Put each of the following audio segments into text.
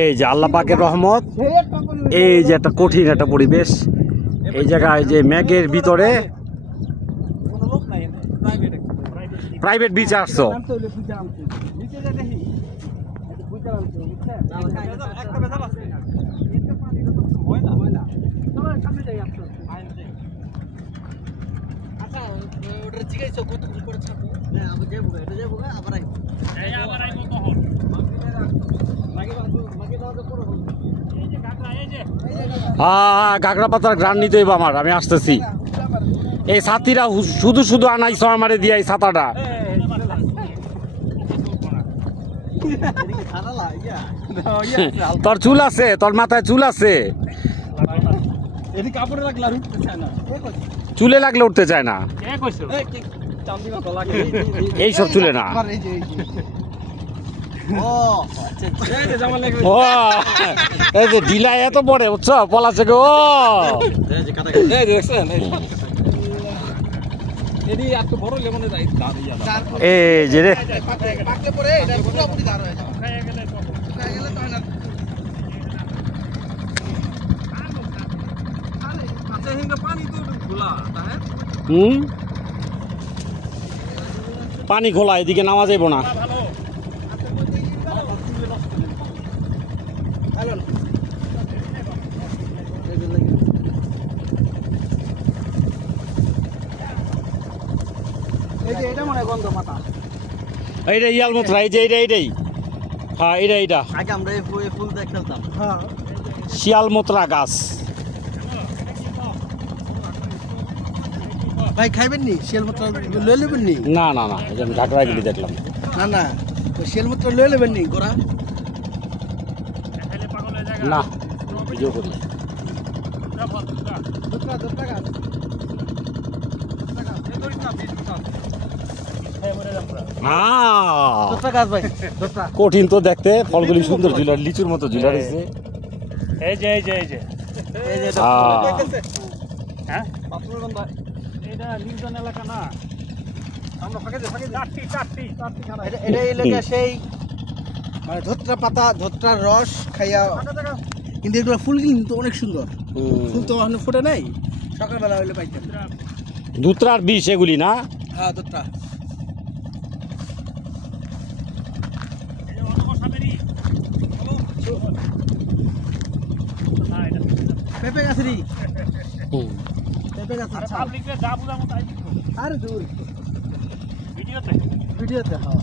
এই যে আল্লাহ পাকের রহমত, এই যে একটা কঠিন একটা পরিবেশ, এই জায়গায় যে ম্যাগের ভিতরে প্রাইভেট বিচে আসছো। কাঁকড়া পাতার গ্রান নিতে হইব আমার, আমি আসতেছি। এই ছাতিরা শুধু শুধু আনাইছ আমারে দিয়া এই ছাতাটা। তোর চুল আছে, তোর মাথায় চুল আছে, চুলে লাগলে উঠতে চায় না, এইসব চুলে না। ও এই যে ঢিলা এত পড়ে বুঝছো, পলাছে গো। এই যে রে পানি খোলা, এদিকে নামা যাইব না। এইটা ইয়ালমুত্রা, এই যে এইটাই, হ্যাঁ এইটা শিয়ালমুত্রা গাছ। ভাই খাইবেন নি শিয়ালমুত্রা লয়ে নেবেন নি? না না না, আমি কাঁকড়া গেলি দেখলাম। না না, শিয়ালমুত্রা লয়ে নেবেন নি গোরা? না ভিডিও করি। কঠিন তো দেখতে, ফলগুলি সুন্দর ঝুলার, লিচুর মতো ঝুলা রয়েছে। এই যে এই যে এই যে হ্যাঁ, এটা নির্জন এলাকা না, আমরা এটা এলাকা সেই মানে ধোত্রা পাতা, ধোত্রার রস খাইয়া। কিন্তু এগুলো ফুল কিন্তু অনেক সুন্দর, ফুল তো ওখানে ফুটে নাই, সকালবেলা হইলে পাইতাম। ধুত্রার বিষ এগুলি না? হ্যাঁ ধোত্রা। পেঁপে গাছেরই, পেঁপে গাছের ছাল। আরে দূর ভিডিওতে হ্যাঁ।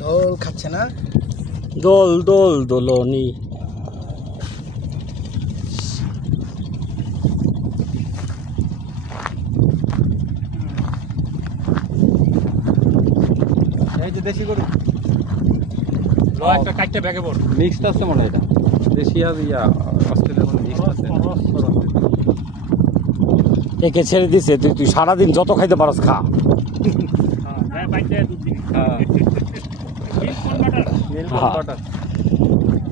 দোল খাচ্ছে না, দোল দোল দোলনি। এই যে দেশি গরু একটা কাটতে ব্যাগে পড় মিক্সড আছে মনে হয়, এটা দেশি আর ইয়া অস্ট্রেলিয়ার মধ্যে মিক্সড আছে। একে ছেড়ে দিছে, তুই সারাদিন যত খাইতে পারস খা।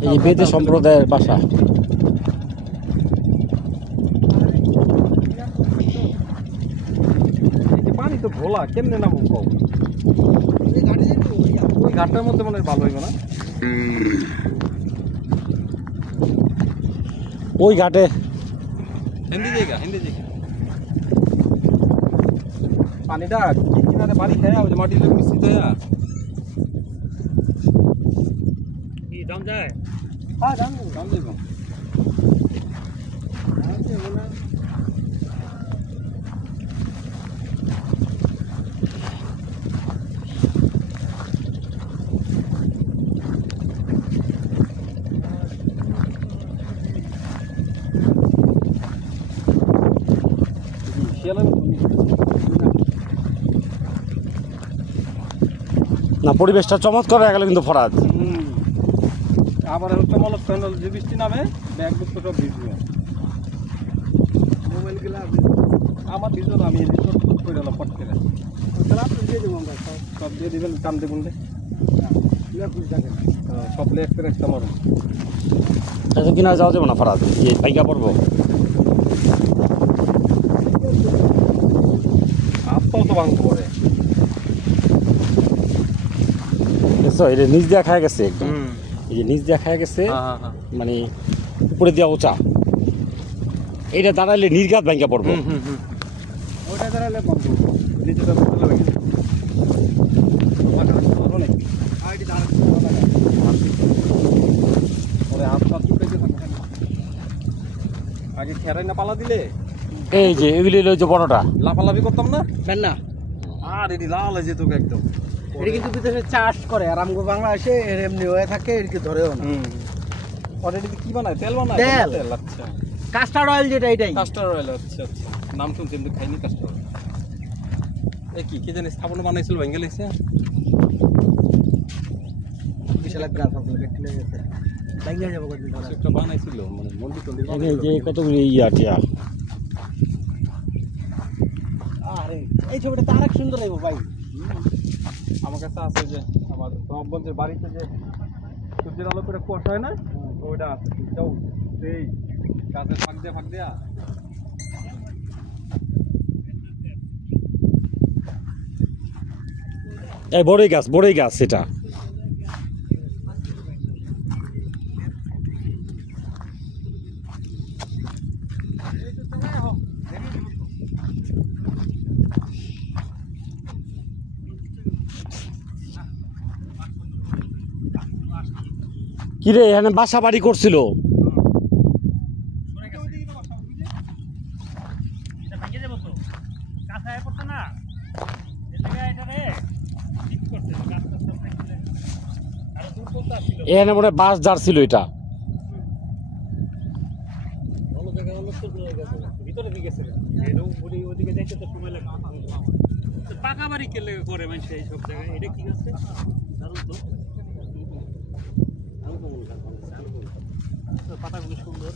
এই বেদে সম্প্রদায়ের বাসা। পানি তো ঘোলা, কেমনে নামো কও? ওই ঘাটটার মধ্যে মনে হয় ভালো হইব না? ওই ঘাটে হিন্দি জায়গা পানিটা কিনারে বাড়ি খায়, ওই যে মাটির লোক মিশ্রিত হয়ে কি দাম যায়? হ্যাঁ দাম যাইব। শিয়ালের না পরিবেশটা চমৎকার হয়ে গেল কিন্তু ফরাদ। আবার হচ্ছে মলত প্যান্ডেল যে বৃষ্টি নামে ব্যাগ বুক সব ভিজবে। মোবাইল গুলা আমার ভিজো না, আমি রিসোর্ট করে দিলাম ফট করে। সব দিয়ে দিবেন কাম দেবেন সব লেট করে একটা মারুন। আচ্ছা কিনা যাওয়া যাবে না ফরাদ, এই পাইকা পড়বো। আপটাও তো ভাঙতে পারে। বুঝছো এটা নিচ দিয়া খায় গেছে একদম, এই যে নিচ দিয়া খায় গেছে মানে উপরে দিয়া উঁচা, এইটা দাঁড়াইলে নির্ঘাত ভাঙ্গা পড়বো। ওটা দাঁড়ালে বন্ধ নিচে তো বলতে লাগে ওরে হাত পা চুকাইতে থাকে। আগে খেরাই না পালা দিলে এই যে এগুলি হলো যে বড়টা লাফালাফি করতাম না। না আর এটি লাল হয়ে যেত একদম। এটা কিন্তু বিদেশে চাষ করে, আর আমগো বাংলাদেশে এর এমনি হয়ে থাকে, এর কি ধরেও না। ওর এটি কি বানায়? তেল বানায়? তেল। আচ্ছা কাস্টার্ড অয়েল যেটা এটাই। Custard oil. আচ্ছা আচ্ছা, নাম শুনছি কিন্তু খাইনি কাস্টার অয়েল। এ কি জানি স্থাপনা বানাইছিল ভেঙে লেগেছে। বিশাল এক গাছ আছে, কেটে গেছে ভাঙা যাবে কতদিন ধরে। একটা বানাইছিল মানে মন্দির টন্দির এই যে কতগুলি ইয়া টিয়া। আরে এই ছবিটা তো আরেক সুন্দর লাগবে ভাই। আমার কাছে আছে যে আমার নবগঞ্জের বাড়িতে যে সূর্যের আলো করে কুয়াশা হয় না, ওইটা আছে। সেটাও সেই গাছের ফাঁক দিয়া এই বড়ই গাছ এটা। কিরে এখানে বাসা বাড়ি করছিল? এখানে মনে হয় বাস যার ছিল এটা। পাকা বাড়ি কেলে করে মানুষ এই সব জায়গায়, এটা কি আছে দারুণ তো। পাতাগুলো সুন্দর,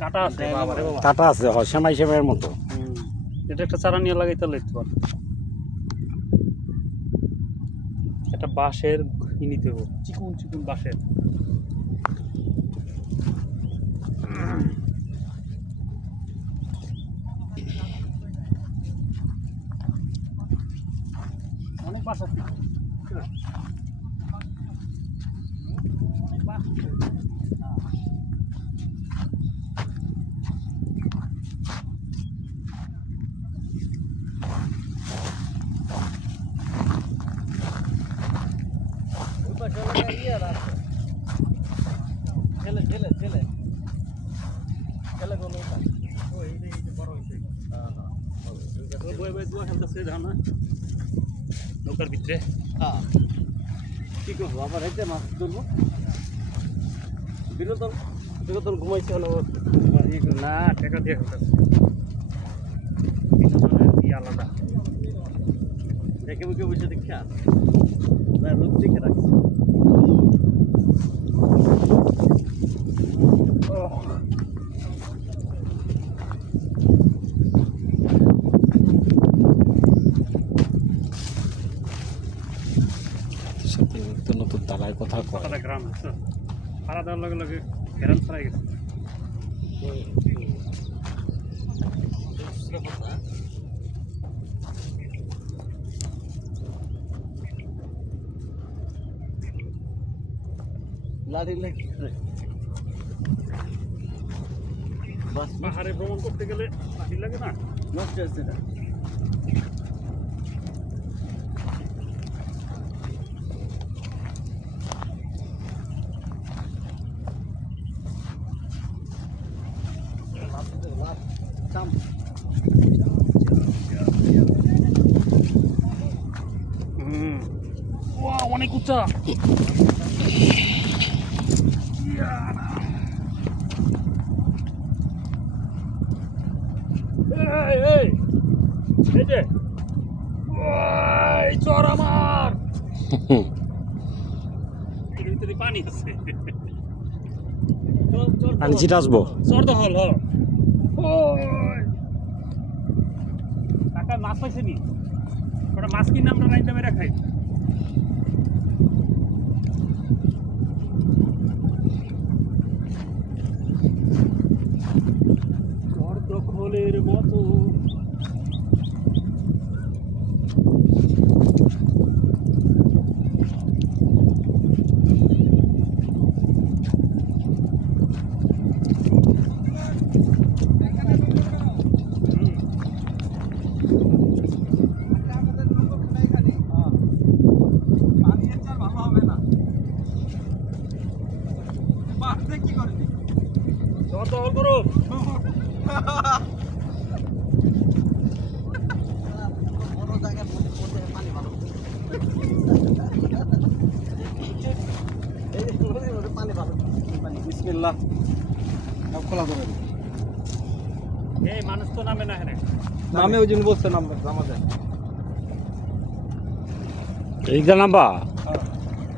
কাটা আছে, কাটা আছে, হয় সেমাই সেমাইয়ের মতো। এটা একটা চারা নিয়ে লাগাইতে লাগতে পারে। একটা বাঁশের নিতে হবে, চিকুন বাঁশের। অনেক বাঁশ আছে। নৌকার ভিতরে কি করবো আবার হেঁটে মাছ ধরবো। বিনোদন ঘুমাইছে না টাকা দিয়ে আলাদা দেখে বুকে বসে দেখা রোদ দেখে রাখছি। নতুন তালায় কথা কয়। গ্রাম আছে, ভাড়া দেওয়ার লগে লগে গ্রাম ছাড়াই গেছে। পাহাড়ে ভ্রমণ করতে গেলে লাঠি লাগে না, নষ্ট হচ্ছে না। অনেক উঁচা। এই যে চর আমার এর ভিতরে পানি আছে পানি ছিটা আসবো। চর দখল হ কাকা মাছ পাইছে নি ওটা মাছ কিনে আমরা রাইন্দা মেরা খাই চর দখলের মতো চর দখল করো বিসমিল্লাহ খোলা ধরে এই মানুষ তো নামে না এখানে নামে ওই জন্য বলছে নামবে নামা যায় এইটা নাম্বা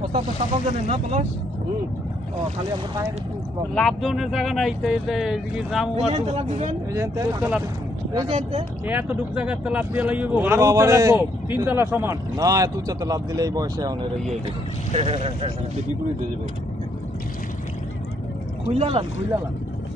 ওস্তাদ তো সাপাল জানেন না পলাশ ও খালি আমরা বাইরে লাভ জনের জায়গা নাই তো এই যে এদিকে জাম এই যে এনতে এতটুক জায়গাতে লাভ দিয়ে লাগবে ওরে আরো বাবা রে। লাগবো 3 তলা সমান না এত উচ্চতে লাভ দিলে এই বয়সে এখন এর ইয়ে দেবে বিপরীত হয়ে যাবে খুইলালাম